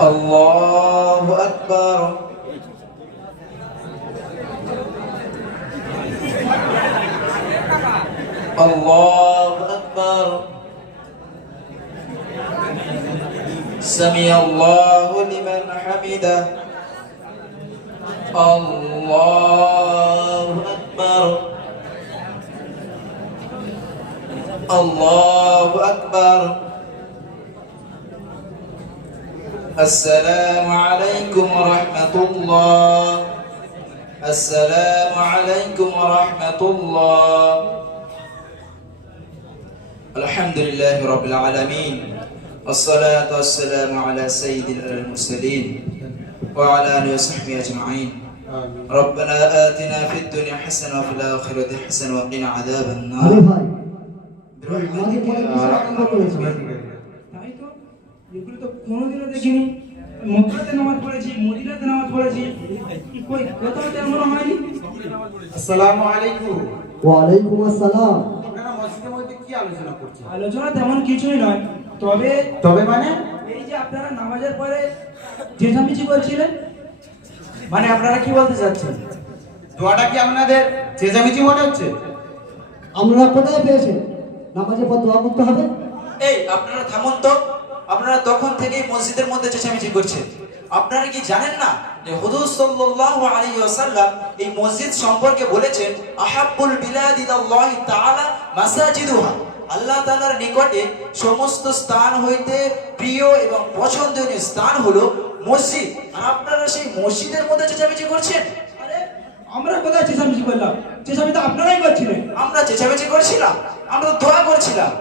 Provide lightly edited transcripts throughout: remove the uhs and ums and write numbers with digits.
الله أكبر الله أكبر سمع الله لمن حمده الله أكبر الله أكبر السلام عليكم ورحمة الله السلام عليكم ورحمة الله الحمد لله رب العالمين والصلاة والسلام على سيد المرسلين وعلى آله وصحبه أجمعين ربنا آتنا في الدنيا حسنة وفي الآخرة حسنة وقنا عذاب النار برحمتك يا أرحم الراحمين এগুলো তো কোনোদিনও দেখিনি। মক্কাতে নামাজ পড়েছি, মদিনাতে নামাজ পড়েছি, কই কোথাও তেমন হয়নি। আসসালামু আলাইকুম। ওয়া আলাইকুম আসসালাম। আপনারা মসজিদের মধ্যে কি আলোচনা করছেন? আলোচনা তেমন কিছুই নয়, তবে মানে এই যে আপনারা নামাজের পরে চেঁচামেচি করছিলেন, মানে আপনারা কি বলতে চাচ্ছেন? দোয়াটা কি আপনাদের চেঁচামেচি মনে হচ্ছে? আপনারা কোথায় পেয়েছেন নামাজের পর দোয়া করতে হবে? এই আপনারা থামুন তো। আপনারা তখন থেকেই মসজিদের মধ্যে চেঁচামেচি করছেন। আপনারা কি জানেন না যে হুজুর সাল্লাল্লাহু আলাইহি ওয়াসাল্লাম এই মসজিদ সম্পর্কে বলেছেন আহাব্বুল বিলাদি ইলাল্লাহি তাআলা মাসাজিদুহা, আল্লাহ তাআলার নিকটে সমস্ত স্থান হইতে প্রিয় এবং পছন্দনীয় স্থান হলো মসজিদ। আর আপনারা সেই মসজিদের মধ্যে চেঁচামেচি করছেন। আরে আমরা কোথায় চেঁচামেচি করলাম? চেঁচামেচি তো আপনারাই করছিলেন। আমরা চেঁচামেচি করছিলাম? আমরা তো দোয়া করছিলাম।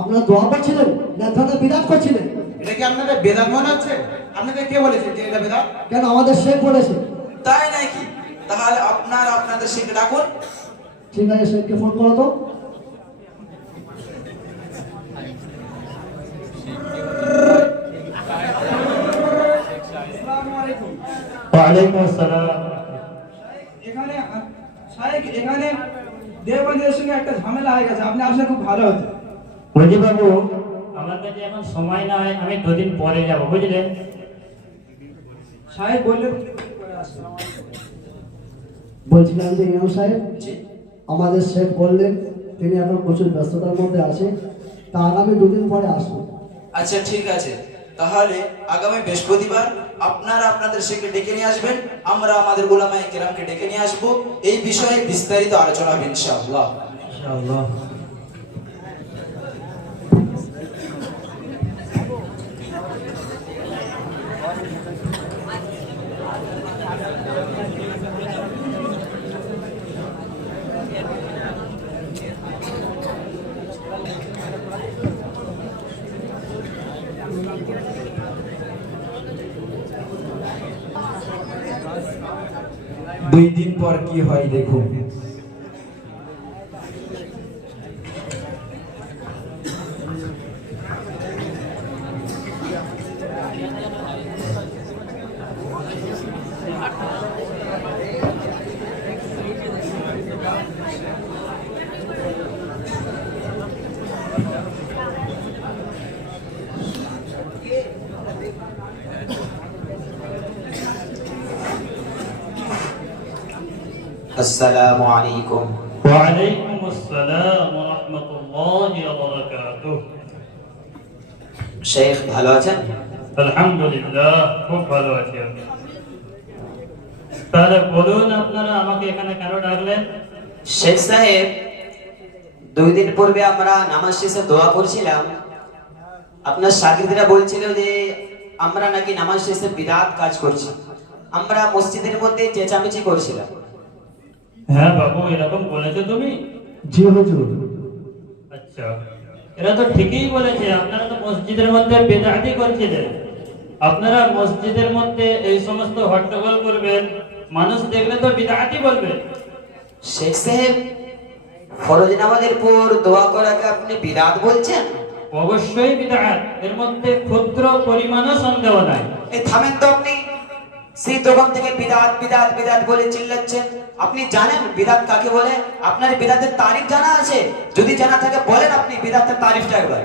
আপনারা দোয়া করছিলেন না ধরে বিরাট করছিলেন? এটা কি আপনাদের বেদাত মনে হচ্ছে? আপনাদের কে বলেছে যে এটা বেদাত? কেন আমাদের শেখ বলেছে। তাই নাকি? তাহলে আপনারা আপনাদের শেখে ডাকুন। ঠিক আছে, শেখকে ফোন করো তো। আসসালামু আলাইকুম। ওয়া আলাইকুম আসসালাম। এখানে শায়েখ, এখানে দেওবন্দের সঙ্গে একটা ঝামেলা হয়ে গেছে, আপনি আসলে খুব ভালো হতো। বুঝি বাবু, আমার কাছে এখন সময় নাই, আমি দুদিন পরে যাব, বুঝলেন? শায়েখ বললেন বলছিলাম যে ইমাম সাহেব, আমাদের শেখ বললেন তিনি এখন প্রচুর ব্যস্ততার মধ্যে আছে, তা আগামী দুদিন পরে আসবো। আচ্ছা ঠিক আছে, তাহলে আগামী বৃহস্পতিবার আপনারা আপনাদের শেখকে ডেকে নিয়ে আসবেন, আমরা আমাদের উলামায়ে কেরামকে ডেকে নিয়ে আসবো। এই বিষয়ে বিস্তারিত আলোচনা হবে ইনশাআল্লাহ। ইনশাআল্লাহ। দুই দিন পর কি হয় দেখুন। আসসালামু আলাইকুম। ওয়া আলাইকুম আসসালাম ওয়া রাহমাতুল্লাহি ওয়া বারাকাতুহু। শেখ ভালো আছেন? আলহামদুলিল্লাহ, খুব ভালো আছি আমি। তাহলে বলুন, আপনারা আমাকে এখানে কেন ডাকলেন? শেখ সাহেব, 2 দিন পূর্বে আমরা নামাজ শেষে দোয়া করছিলাম। আপনার শাগিরদরা বলছিল যে আমরা নাকি নামাজ শেষে বিদআত কাজ করছি। আমরা মসজিদের মধ্যে চেঁচামেচি করছিলাম। হ্যাঁ বাবু, এরকম বলেছো তুমি? জি হুজুর। আচ্ছা, এরা তো ঠিকই বলেছে। আপনারা তো মসজিদের মধ্যে বিদআতি করছিলেন। আপনারা মসজিদের মধ্যে এই সমস্ত হট্টগোল করবেন, মানুষ দেখলে তো বিদআতি বলবে। শেখ সাহেব, ফরজ নামাজের পর দোয়া করাকে আপনি বিদআত বলছেন? অবশ্যই বিদআত, এর মধ্যে ক্ষুদ্র পরিমাণও সন্দেহ নাই। এই থামেন তো আপনি। সেই দোকান থেকে বিদআত বিদআত বিদআত বলে চিল্লাচ্ছেন। আপনি জানেন বিদআত কাকে বলে? আপনার বিদআতের তারিখ জানা আছে? যদি জানা থাকে বলেন আপনি বিদআতের তারিখটা একবার।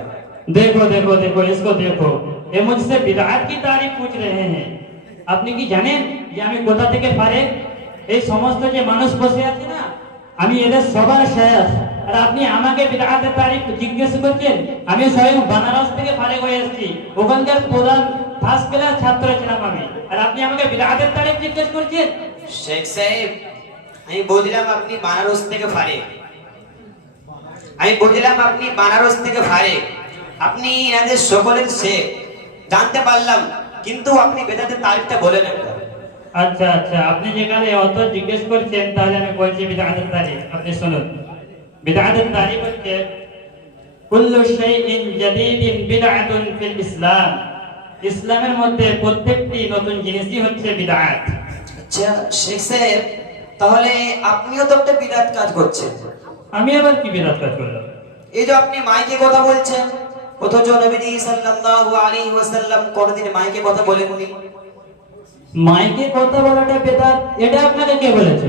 देखो देखो देखो, इसको देखो, ये मुझसे बिदअत की तारीफ पूछ रहे हैं। আপনি কি জানেন যে আমি কোথা থেকে পারে? এই সমস্ত যে মানুষ বসে আছে না, আমি এদের সবার শেষ, আর আপনি আমাকে বিদআতের তারিখ জিজ্ঞেস করছেন? আমি স্বয়ং বানারস থেকে ফারেক হয়ে এসেছি, ওখানকার প্রধান ফার্স্ট ক্লাস ছাত্র ছিলাম আমি, আর আপনি আমাকে বিদআতের তারিখ জিজ্ঞেস করছেন? শেখ সাহেব, আমি বুঝলাম আপনি বানারস থেকে ফারেক, আপনি এনাদের সকলের শেখ জানতে পারলাম, কিন্তু আপনি বেদাতের তারিখটা বলেন একটা। আচ্ছা আচ্ছা, আপনি যেখানে অত জিজ্ঞেস করছেন তাহলে আমি বলছি বিদআতের তারিখ। আপনি শুনুন, বিদআতের তারিখ হচ্ছে কুল্লু শাইইন জাদীদিন বিদআতুন ফিল ইসলাম। ইসলামের মধ্যে প্রত্যেকটি নতুন জিনিসই হচ্ছে বিদআত। আচ্ছা শেখ সাহেব, তাহলে আপনিও তো একটা বিদআত কাজ করছেন। আমি আবার কি বিদআত কাজ করলাম? এই যে আপনি মাইকে কথা বলছেন, অথচ নবীজি সাল্লাল্লাহু আলাইহি ওয়াসাল্লাম কোনদিন মাইকে কথা বলেননি। মাইকে কথা বলাটা বিদআত, এটা আপনাকে কে বলেছে?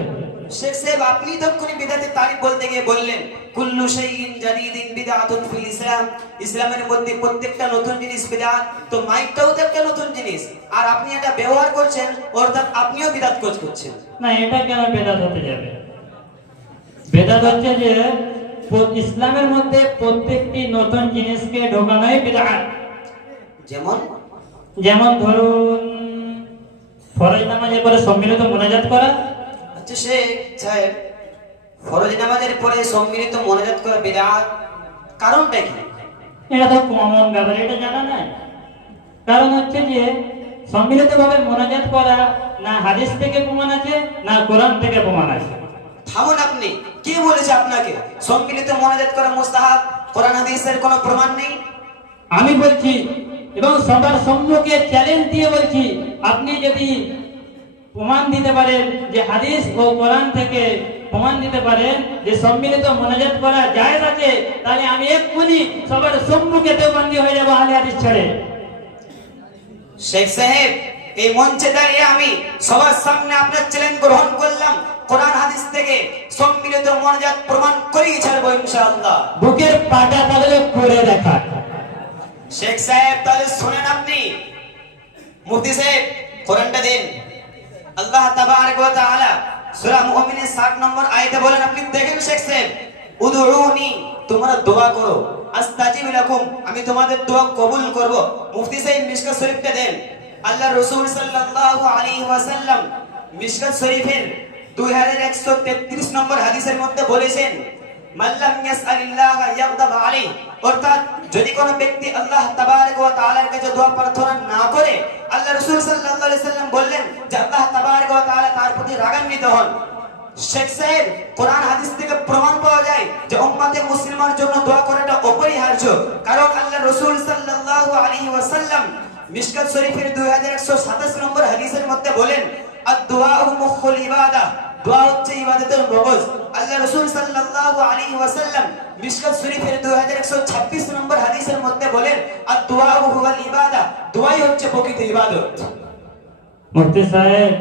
শেখ সাহেব, আপনি তখনই বিদআতের তারিখ বলতে গিয়ে বললেন কুল্লু শাইইন জাদীদিন বিদআতুন ফিল ইসলাম। ইসলামের মধ্যে প্রত্যেকটা নতুন জিনিস বিদআত, তো মাইকটাও তো একটা নতুন জিনিস, আর আপনি এটা ব্যবহার করছেন, অর্থাৎ আপনিও বিদআত করছেন। না, এটা কেন বেদাত হতে যাবে? বেদাত হচ্ছে যে ইসলামের মধ্যে প্রত্যেকটি নতুন জিনিসকে ঢোকানোই বিদআত। যেমন যেমন ধরুন, ফরজ নামাজের পরে সম্মিলিত মোনাজাত করা। আচ্ছা শেখ সাহেব, ফরজ নামাজের পরে সম্মিলিত মোনাজাত করা বিদআত, কারণটা কি? এটা তো কমন ব্যাপার, এটা জানা নাই। কারণ হচ্ছে যে সম্মিলিত ভাবে মোনাজাত করা না হাদিস থেকে প্রমাণ আছে, না কোরআন থেকে প্রমাণ আছে। থামুন, আপনি কে বলেছে আপনাকে সম্মিলিত মোনাজাত করা মুস্তাহাব? কোরআন হাদিসের কোনো প্রমাণ নেই। আমি বলছি এবং সবার সম্মুখে চ্যালেঞ্জ দিয়ে বলছি, আপনি যদি প্রমাণ দিতে পারেন যে হাদিস ও কোরআন থেকে প্রমাণ দিতে পারেন যে সম্মিলিত মোনাজাত করা জায়েজ আছে, তাহলে আমি এক্ষুনি সবার সম্মুখে দেওবন্দি হয়ে যাব আহলে হাদিস ছেড়ে। শেখ সাহেব, এই মঞ্চে দাঁড়িয়ে আমি সবার সামনে আপনার চ্যালেঞ্জ গ্রহণ করলাম, কোরআন হাদিস থেকে সম্মিলিত মোনাজাত প্রমাণ করেই ছাড়বো ইনশাআল্লাহ। বুকের পাটা তাহলে করে দেখা। শেখ সাহেব, তাহলে শুনেন, আপনি মুফতি সাহেব কোরআনটা দিন। আল্লাহ তাবারক ওয়া তাআলা সূরা মুমিনের 60 নম্বর আয়াতে বলেন, আপনি দেখেন শেখ সাহেব, উদউনি, তোমরা দোয়া করো, আস্তাজিব লাকুম, আমি তোমাদের দোয়া কবুল করব। মুফতি সাহেব মিশকাত শরীফটা দেন। আল্লাহ রাসূল সাল্লাল্লাহু আলাইহি ওয়াসাল্লাম মিশকাত শরীফের 2133 নম্বর হাদিসের মধ্যে বলেছেন, মাল্লাম ইয়াসআলিল্লাহ ইয়াগদাব আলাইহি, অর্থাৎ যদি কোনো ব্যক্তি আল্লাহ তাবারক ওয়া তাআলার কাছে দোয়া প্রার্থনা না করে, আল্লাহ রাসূল সাল্লাল্লাহু আলাইহি ওয়াসাল্লাম বললেন যে আল্লাহ তাবারক ওয়া তাআলা তার প্রতি রাগান্বিত হন। শেখ সাহেব, কোরআন হাদিস থেকে প্রমাণ পাওয়া যায় যে উম্মতে মুসলিমার জন্য দোয়া করাটা অপরিহার্য, কারণ আল্লাহ রাসূল সাল্লাল্লাহু আলাইহি ওয়াসাল্লাম মিশকাত শরীফের 2127 নম্বর হাদিসের মধ্যে বলেন, আদ-দুআউ মুখুল ইবাদা, দোয়া হচ্ছে ইবাদতের মগজ। আল্লাহ রাসূল সাল্লাল্লাহু আলাইহি ওয়াসাল্লাম মিশকাত শরীফের 2126 নম্বর হাদিসের মধ্যে বলেন, আদ-দুআউ হুয়াল ইবাদা, দোয়াই হচ্ছে প্রকৃত ইবাদত। মুফতি সাহেব,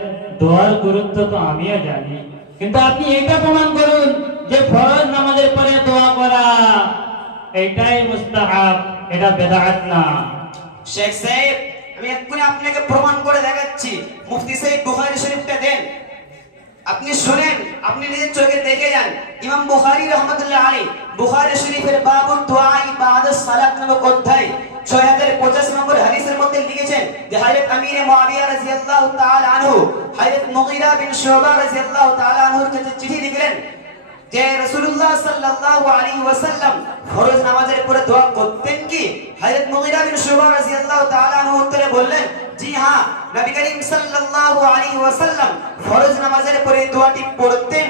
দোয়ার গুরুত্ব তো আমিও জানি, কিন্তু আপনি এটা প্রমাণ করুন যে ফরজ নামাজের পরে দোয়া করা এটাই মুস্তাহাব, এটা বিদআত না। শেখ সাহেব, আমি এক্ষুনি আপনাকে প্রমাণ করে দেখাচ্ছি। মুফতি সাহেব বুখারী শরীফটা দেন, আপনি শুনেন, আপনি নিজের চোখে দেখে যান। ইমাম বুখারী রাহমাতুল্লাহ আলাইহি বুখারী শরীফের বাবুদ দুআই বাদাস সালাত নামক অধ্যায় 6085 নম্বর হাদিসের মধ্যে লিখেছেন যে হযরত আমির মুআবিয়া রাদিয়াল্লাহু তাআলা আনহু হযরত মুগীরা বিন শুবা রাদিয়াল্লাহু তাআলা আনহুর কাছে চিঠি লিখলেন যে রাসূলুল্লাহ সাল্লাল্লাহু আলাইহি ওয়াসাল্লাম ফরজ নামাজের পরে দোয়া করতেন কি? হযরত মুগীরা বিন শুবা রাদিয়াল্লাহু তাআলা আনহু উত্তরে বললেন, জি হ্যাঁ, নবী করিম সাল্লাল্লাহু আলাইহি ওয়াসাল্লাম ফরজ নামাজের পরে দোয়াটি পড়তেন।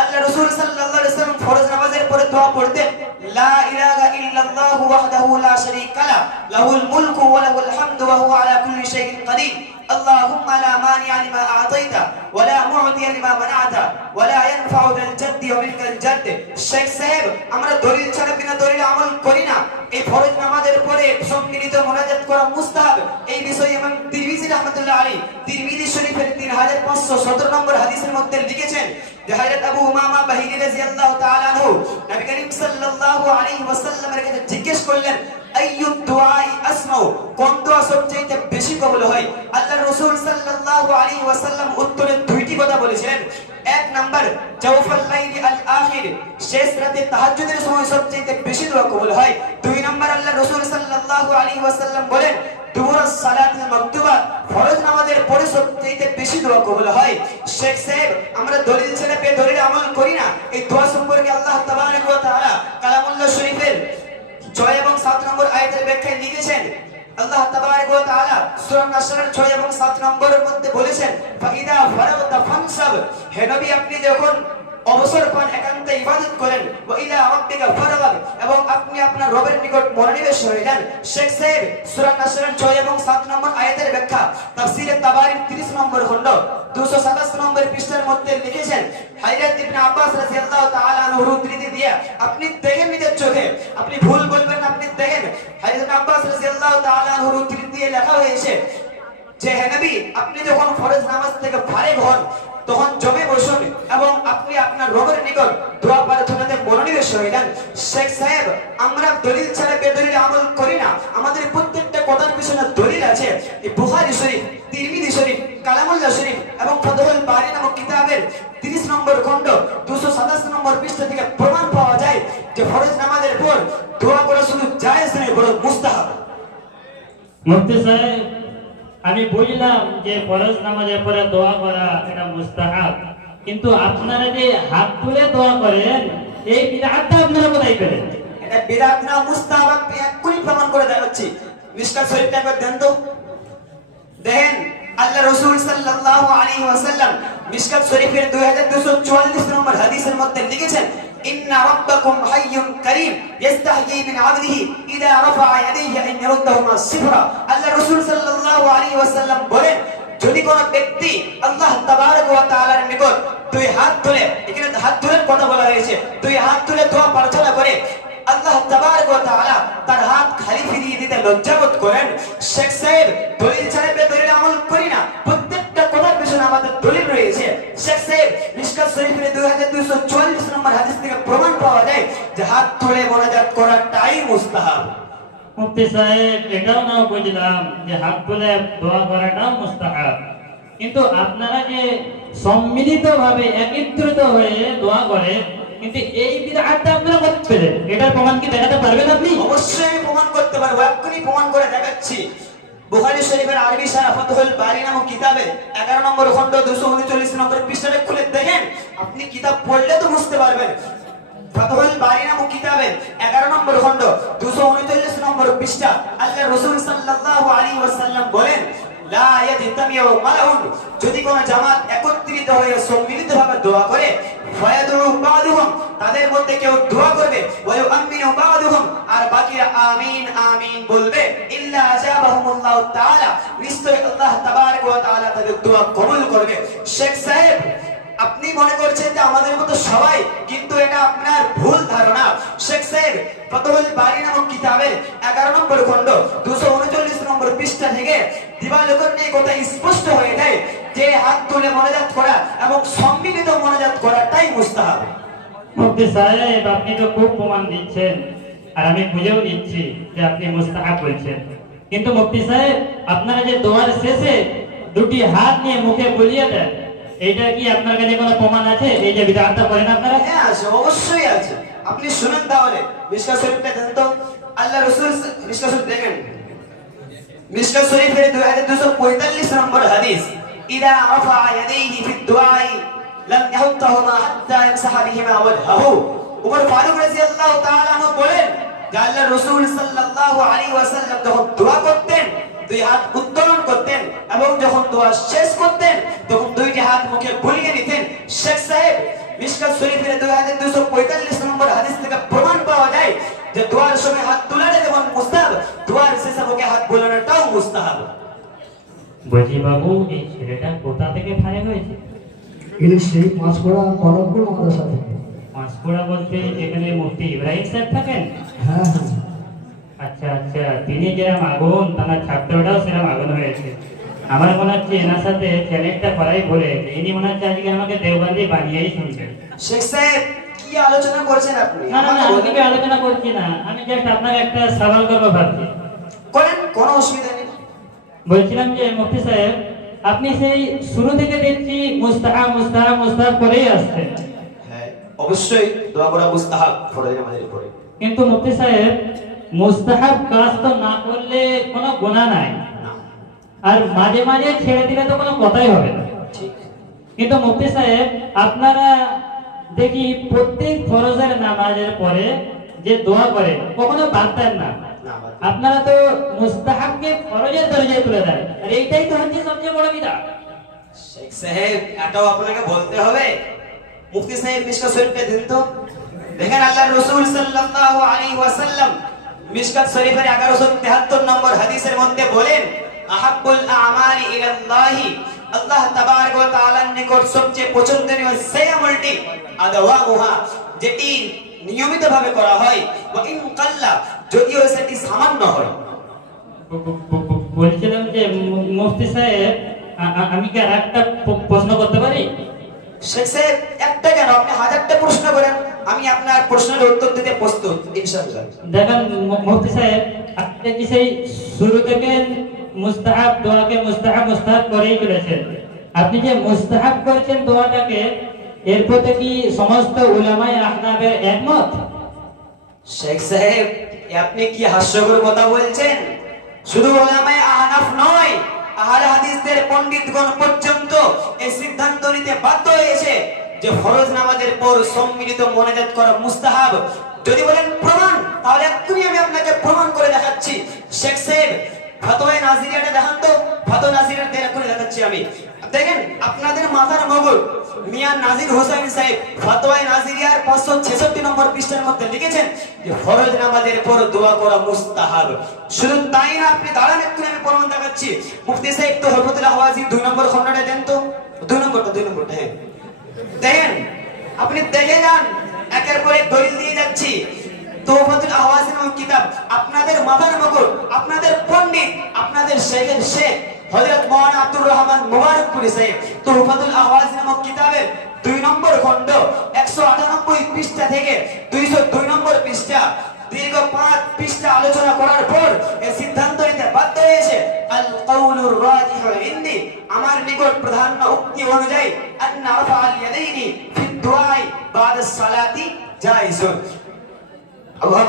আল্লাহ রাসূল সাল্লাল্লাহু আলাইহি ওয়াসাল্লাম ফরজ নামাজের পরে দোয়া পড়তেন, লা ইলাহা ইল্লাল্লাহু ওয়াহদাহু লা শারীকা লা, লাহুল মুলকু ওয়া লাহুল হামদু ওয়া হুয়া আলা কুল্লি শাইইন কাদির। আল্লাহুম্মা লা মানিআ লিমা আ'তাইতা ওয়া লা মু'তিয়া লিমা মানা'তা ওয়া লা ইয়ানফা'ু যাল জাদ্দি ওয়া মিনকাল জাদ্দ। শেখ সাহেব, আমরা দলিল ছাড়া বিনা দলিলে আমল করি না। এই ফরজ নামাজের পরে সম্মিলিত মুনাজাত করা মুস্তাহাব, এই বিষয়ে ইমাম তিরমিজি রাহমাতুল্লাহ আলাইহি তিরমিজি শরীফের 3517 নম্বর হাদিসের মধ্যে লিখেছেন যে হযরত আবু উমামা বাহিরি রাদিয়াল্লাহু তাআলা আনহু নবী করিম সাল্লাল্লাহু আলাইহি ওয়াসাল্লামের কাছে জিজ্ঞেস করলেন, আইয়ুদ দুআই আসমাউ, কোন দোয়া সবচেয়ে বেশি কবুল হয়? আল্লাহর রাসূল সাল্লাল্লাহু আলাইহি ওয়াসাল্লাম উত্তরে দুইটি কথা বলেছিলেন। এক নাম্বার, জাওফাল লাইলি আল আখির, শেষ রাতে তাহাজ্জুদের সময় সবচেয়ে বেশি দোয়া কবুল হয়। দুই নাম্বার, আল্লাহর রাসূল সাল্লাল্লাহু আলাইহি ওয়াসাল্লাম বলেন, দুবুরাস সালাতুল মাকতুবা, ফরজ নামাজের পরে সবচেয়ে বেশি দোয়া কবুল হয়। শেখ সাহেব, আমরা দলিল ছেড়ে বেদলিল আমল করি না। এই দোয়া সম্পর্কে আল্লাহ তাবারক ওয়া তাআলা কালামুল্লাহ শরীফের 6 এবং 7 নম্বর আয়াতের ব্যাখ্যায় লিখেছেন। আল্লাহ তাবারক ওয়া তাআলা সূরা নাসরের 6 এবং 7 নম্বরের মধ্যে বলেছেন, ফাইদা ফারাগতা ফানসাব, হে নবী আপনি যখন অবসর পান একান্তে ইবাদত করেন, ওয়া ইলা রাব্বিকা ফারাগ, এবং আপনি আপনার রবের নিকট মনোনিবেশ হয়ে যান। শেখ সাহেব, সূরা নাসরের 6 এবং 7 নম্বর আয়াতের ব্যাখ্যা তাফসীরে তাবারির 30 নম্বর খণ্ড 287 নম্বর পৃষ্ঠার মধ্যে লিখেছেন, হযরত ইবনে আব্বাস রাদিয়াল্লাহু তাআলা আনহু উদ্ধৃতি দিয়ে, আপনি দেখেন নিজের চোখে, আপনি ভুল বলবেন না, আপনি দেখেন, হযরত ইবনে আব্বাস রাদিয়াল্লাহু তাআলা আনহু উদ্ধৃতি দিয়ে লেখা হয়েছে যে হে নবী আপনি যখন ফরজ নামাজ থেকে ফারিগ হন তখন জমে বসুন এবং আপনি আপনার রবের নিকট দোয়া প্রার্থনাতে মনোনিবেশ হয়ে যান। শেখ সাহেব, আমরা দলিল ছাড়া বেদলিল আমল করি না। আমাদের প্রত্যেকটা কথার পিছনে দলিল আছে। এই বুখারী শরীফ, তিরমিজি শরীফ, কালামুল্লাহ শরীফ এবং ফাতহুল বারী নামক কিতাবের 30 নম্বর খণ্ড 287 নম্বর পৃষ্ঠা থেকে প্রমাণ পাওয়া যায় যে ফরজ নামাজের পর দোয়া করা শুধু জায়েজ নয়, বরং মুস্তাহাব। মুফতি সাহেব, আমি বুঝলাম যে ফরজ নামাজের পরে দোয়া করা এটা মুস্তাহাব, কিন্তু আপনারা যে হাত তুলে দোয়া করেন এই বিদআতটা আপনারা কোথায় পেলেন? এটা বিদআত না মুস্তাহাব, আমি এক্ষুনি প্রমাণ করে দেখাচ্ছি। মিশকাত শরীফটা একবার দেন তো। দেখেন, আল্লাহ রাসূল সাল্লাল্লাহু আলাইহি ওয়াসাল্লাম মিশকাত শরীফের 2244 নম্বর হাদিসের মধ্যে লিখেছেন, ইন্না রাব্বাকুম হাইয়ুন কারীম ইস্তাহয়ী মিন আবদিহি ইযা রাফা'a ইয়াদাইহি আন ইয়ারুদ্দাহুমা সিফরা। আল্লাহ রাসূল সাল্লাল্লাহু আলাইহি ওয়াসাল্লাম বলেন, যদি কোন ব্যক্তি আল্লাহ তাবারক ওয়া তাআলার নিকট দুই হাত তুলে, এখানে হাত তুলের কথা বলা হয়েছে, দুই হাত তুলে দোয়া প্রার্থনা করে আল্লাহ তাবারক ওয়া তাআলা তার হাত খালি ফিরিয়ে দিতে লজ্জাবোধ করেন। শেখ সাহেব, দলিল ছাড়া বেদলিল আমল করি না। প্রত্যেকটা কথার পিছনে আমাদের দলিল রয়েছে। শেখ সাহেব, মিশকাত শরীফের 2244 নম্বর হাদিস থেকে প্রমাণ পাওয়া যায় যে হাত তুলে মোনাজাত করাটাই মুস্তাহাব। মুফতি সাহেব, এটাও না বুঝলাম যে হাত তুলে দোয়া করাটাও মুস্তাহাব, কিন্তু আপনারা যে সম্মিলিতভাবে একত্রিত হয়ে দোয়া করেন, কিন্তু এই বিদআতটা আপনারা করতে পেলেন, এটার প্রমাণ কি দেখাতে পারবেন আপনি? অবশ্যই আমি প্রমাণ করতে পারবো, এক্ষুনি প্রমাণ করে দেখাচ্ছি। বুখারী শরীফের আরবি শারহ ফাতহুল বারী নামক কিতাবে 11 নম্বর খণ্ড 239 নম্বর পৃষ্ঠাটা খুলে দেখেন, আপনি কিতাব পড়লে তো বুঝতে পারবেন। ফাতহুল বারী নামক কিতাবে 11 নম্বর খণ্ড 239 নম্বর পৃষ্ঠা আল্লাহ রাসূল সাল্লাল্লাহু আলাইহি ওয়াসাল্লাম বলেন, লা ইয়াজতামিউ মালাউন, যদি কোন জামাত একত্রিত হয়ে সম্মিলিতভাবে দোয়া করে, ফায়াদুরু বা'দুহুম, তাদের মধ্যে কেউ দোয়া করবে, ওয়া ইউআমিনু বা'দুহুম, আর বাকিরা আমিন আমিন বলবে, ইল্লা আজাবাহুমুল্লাহু তাআলা, নিশ্চয় আল্লাহ তাবারক ওয়া তাআলা তাদের দোয়া কবুল করবে। শেখ সাহেব, আপনি মনে করছেন যে আমাদের মতো সবাই, কিন্তু এটা আপনার ভুল ধারণা। শেখ সাহেব, ফাতহুল বারী নামক কিতাবের 11 নম্বর খণ্ড 239 নম্বর পৃষ্ঠা থেকে দিবালোকের নিয়ে কথা স্পষ্ট হয়ে যায় যে হাত তুলে মোনাজাত করা এবং সম্মিলিত মোনাজাত করাটাই মুস্তাহাব। মুফতি সাহেব, আপনি তো খুব প্রমাণ দিচ্ছেন আর আমি বুঝেও নিচ্ছি যে আপনি মুস্তাহাব বলছেন, কিন্তু মুফতি সাহেব আপনারা যে দোয়ার শেষে দুটি হাত নিয়ে মুখে বুলিয়ে দেন, এইটা কি আপনার কাছে কোনো প্রমাণ আছে এই যে বিদআতটা করেন আপনারা? হ্যাঁ আছে, অবশ্যই আছে। আপনি শুনেন তাহলে মিশকাত শরীফটা দেন তো। আল্লাহ রাসূল মিশকাত শরীফ দেখেন, মিশকাত শরীফের 2245 নম্বর হাদিস, ইদা রাফা ইয়াদাইহি ফিদ দুআই লাম ইয়াহুত্তাহুমা হাত্তা ইয়ামসাহা বিহিমা ওয়াজহাহু। উমর ফারুক রাদিয়াল্লাহু তাআলা আনহু বলেন যে আল্লাহ রাসূল সাল্লাল্লাহু আলাইহি ওয়াসাল্লাম যখন দোয়া করতেন দুই হাত উত্তোলন করতেন এবং যখন দোয়া শেষ করতেন তখন দুইটি হাত মুখে বুলিয়ে নিতেন। শেখ সাহেব, মিশকাত শরীফের 2245 নম্বর হাদিস থেকে প্রমাণ পাওয়া যায় যে দোয়ার সময় হাত তোলাটা যেমন মুস্তাহাব, দোয়ার শেষে মুখে হাত বোলানোটাও মুস্তাহাব। বলছি বাবু, এই ছেলেটা কোথা থেকে ফারিগ হয়েছে? ইনি সেই পাঁচপড়া কনকপুর মাদ্রাসা থেকে। পাঁশকুড়া বলতে এখানে মুফতি ইব্রাহিম সাহেব থাকেন? হ্যাঁ হ্যাঁ, আচ্ছা আচ্ছা, তিনি যেরকম আগুন, তার ছাত্রটাও সেরকম আগুন হয়েছে। আমার মনে হচ্ছে এনার সাথে চ্যালেঞ্জটা করাই ভুলে গেছে। ইনি মনে হচ্ছে আজকে আমাকে দেওবন্দি বানিয়েই শুনবেন। শেখ সাহেব, কি আলোচনা করছেন আপনি? না না না, আমি কিছু আলোচনা করছি না, আমি জাস্ট আপনাকে একটা সওয়াল করবো ভাবছি। করেন। কোনো অসুবিধা নেই। বলছিলাম যে মুফতি সাহেব, আপনি সেই শুরু থেকে দেখছি মুস্তাহাব মুস্তাহাব মুস্তাহাব করেই আসছেন, হ্যাঁ অবশ্যই দোয়া করা মুস্তাহাব ফরজ নামাজের পরে। কিন্তু মুফতি সাহেব মুস্তাহাব কাজ তো না করলে কোনো গুনাহ নাই, না, আর মাঝে মাঝে ছেড়ে দিলে তো কোনো কথাই হবে না। ঠিক। কিন্তু মুফতি সাহেব, আপনারা দেখি প্রত্যেক ফরজের নামাজের পরে যে দোয়া করেন কখনো বাদ দেন না। না, বাদ দিই। আপনারা তো মুস্তাহাবকে ফরজের দরজায় তুলে দেন, আর এইটাই তো হচ্ছে সবচেয়ে বড় বিদআত। শেখ সাহেব এটাও আপনাকে বলতে হবে। মুফতি সাহেব মিশকাত শরীফটা দিন তো। দেখেন আল্লাহর রাসূল সাল্লাল্লাহু আলাইহি ওয়াসাল্লাম মিশকাত শরীফের 1173 নম্বর হাদিসের মধ্যে বলেন, আহাব্বুল আমালি ইলাল্লাহি, আল্লাহ তাবারক ওয়া তাআলার নিকট সবচেয়ে পছন্দনীয় সেই আমলটি আদওয়ামুহা, যেটি নিয়মিতভাবে করা হয়, ওয়া ইন কাল্লা, যদিও সেটি সামান্য হয়। বলছিলাম যে মুফতি সাহেব, আমি কি আরেকটা প্রশ্ন করতে পারি? শেখ সাহেব একটা কেন, আপনি হাজারটা প্রশ্ন করেন, আমি আপনার প্রশ্নের উত্তর দিতে প্রস্তুত ইনশাআল্লাহ। দেখেন মুফতি সাহেব, আপনি কি সেই শুরু থেকে মুস্তাহাব দোয়াকে মুস্তাহাব মুস্তাহাব করেই চলেছেন। আপনি যে মুস্তাহাব করেছেন দোয়াটাকে, এর প্রতি কি সমস্ত উলামায়ে আহনাফের একমত? শেখ সাহেব আপনি কি হাস্যকর কথা বলছেন? শুধু উলামায়ে আহনাফ নয়, আহলে হাদিসদের পণ্ডিতগণ পর্যন্ত এই সিদ্ধান্ত নিতে বাধ্য হয়েছে যে ফরজ নামাজের পর সম্মিলিত মোনাজাত করা মুস্তাহাব। যদি বলেন প্রমাণ, তাহলে এক্ষুনি আমি আপনাকে প্রমাণ করে দেখাচ্ছি। শেখ সাহেব ফাতোয়ায়ে নাজিরিয়াটা দেখান তো, ফাতোয়া নাজিরিয়াটা এক্ষুনি দেখাচ্ছি আমি। দেখেন আপনাদের মাথার মগজ মিয়াঁ নাজির হোসেন সাহেব ফাতোয়ায়ে নাজিরিয়ার 566 নম্বর পৃষ্ঠার মধ্যে লিখেছেন যে ফরজ নামাজের পর দোয়া করা মুস্তাহাব। শুধু তাই না, আপনি দাঁড়ান, একটু আমি প্রমাণ দেখাচ্ছি। মুফতি সাহেব তো হযরতুল আহওয়াজি 2 নম্বর খণ্ডটা দেন তো, 2 নম্বরটা হ্যাঁ দেখেন, আপনি দেখে যান, একের পর এক দলিল দিয়ে যাচ্ছি। তোফাতুল আহওয়াজি নামক কিতাব, আপনাদের মাথার মগজ, আপনাদের পণ্ডিত, আপনাদের শেখের শেখ হযরত মাওলানা আব্দুর রহমান মুবারকপুরী সাহেব তোফাতুল আহওয়াজি নামক কিতাবের 2 নম্বর খণ্ড 198 পৃষ্ঠা থেকে 202 নম্বর পৃষ্ঠা, দীর্ঘ 5 পৃষ্ঠা আলোচনা করার পর এই সিদ্ধান্ত নিতে বাধ্য হয়েছে, আল কাউলুর রাজিহু ইনদি, আমার নিকট প্রধান উক্তি অনুযায়ী, আন্না রাফআল ইয়াদাইনি ফি দুআই বাদা সালাতি জায়েজুন।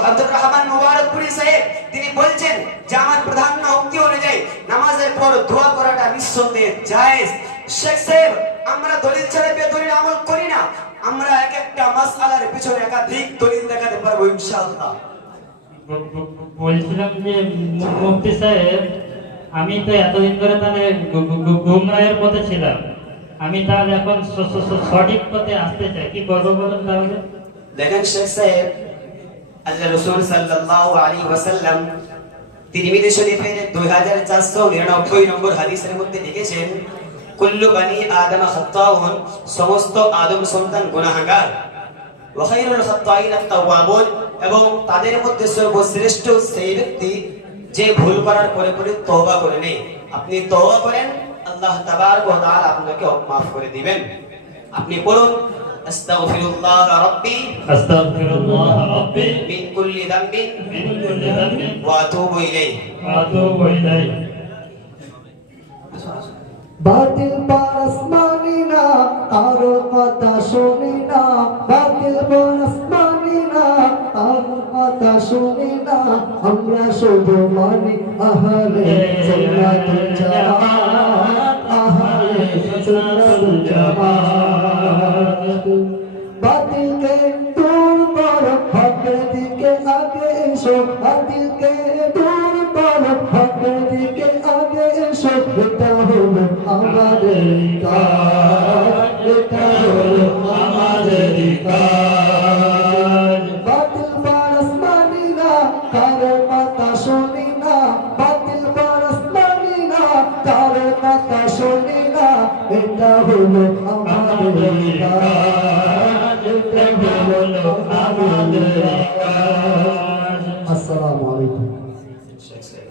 আব্দুর রহমান মুবারকপুরী সাহেব তিনি বলছেন যে আমার প্রধান উক্তি অনুযায়ী নামাজের পর দোয়া করাটা নিঃসন্দেহে জায়েজ। শেখ সাহেব আমরা দলিল ছাড়া বেদলিল আমল করি না, আমরা এক একটা মাসআলার পিছনে একাধিক দলিল দেখাতে পারবো ইনশাআল্লাহ। বলছিলাম যে মুফতি সাহেব, আমি তো এতদিন ধরে তাহলে গুমরাহের পথে ছিলাম, আমি তাহলে এখন সঠিক পথে আসতে চাই, কি করবো বলুন তাহলে? দেখেন শেখ সাহেব, আল্লাহ রাসূল সাল্লাল্লাহু আলাইহি ওয়াসাল্লাম তিরমিজি শরীফের 2499 নম্বর হাদিসের মধ্যে লিখেছেন, কুল্লু বানি আদম খাত্তাউন, সমস্ত আদম সন্তান গুনাহগার, ওয়া খায়রুল খাত্তাইন আত-তাওয়াবুন, এবং তাদের মধ্যে সর্বশ্রেষ্ঠ সেই ব্যক্তি যে ভুল করার পরে পরে তওবা করে নেয়। আপনি তওবা করেন, আল্লাহ তাবারক ওয়া তাআলা আপনাকে মাফ করে দিবেন। আপনি পড়ুন, আস্তাগফিরুল্লাহ রাব্বি আস্তাগফিরুল্লাহ রাব্বি মিন কুল্লি যামবিন মিন কুল্লি যামবিন ওয়া আতুবু ইলাইহি। ওয়া আতুবু ইলাইহি। বাতিল পারস মানি না, কারো কথা শুনি না, বাতিল পারস মানি না, কারো কথা শুনি না, আমরা শুধু মানি আহলে সুন্নাতুল জামাত, আহলে সুন্নাতুল জামাত। বাতিলকে দূর করো, হকের দিকে আগে এসো, বাতিলকে দূর করো, হকের দিকে আগে এসো, এটা হলো আমাদের কাজ, এটা হলো আমাদের কাজ। বাতিল পারস মানি না, কারো কথা শুনি না, বাতিল পারস মানি না, কারো কথা শুনি না, এটা হলো আমাদের কাজ, এটা হলো আমাদের কাজ। আসসালামু আলাইকুম। শেখ সাহেব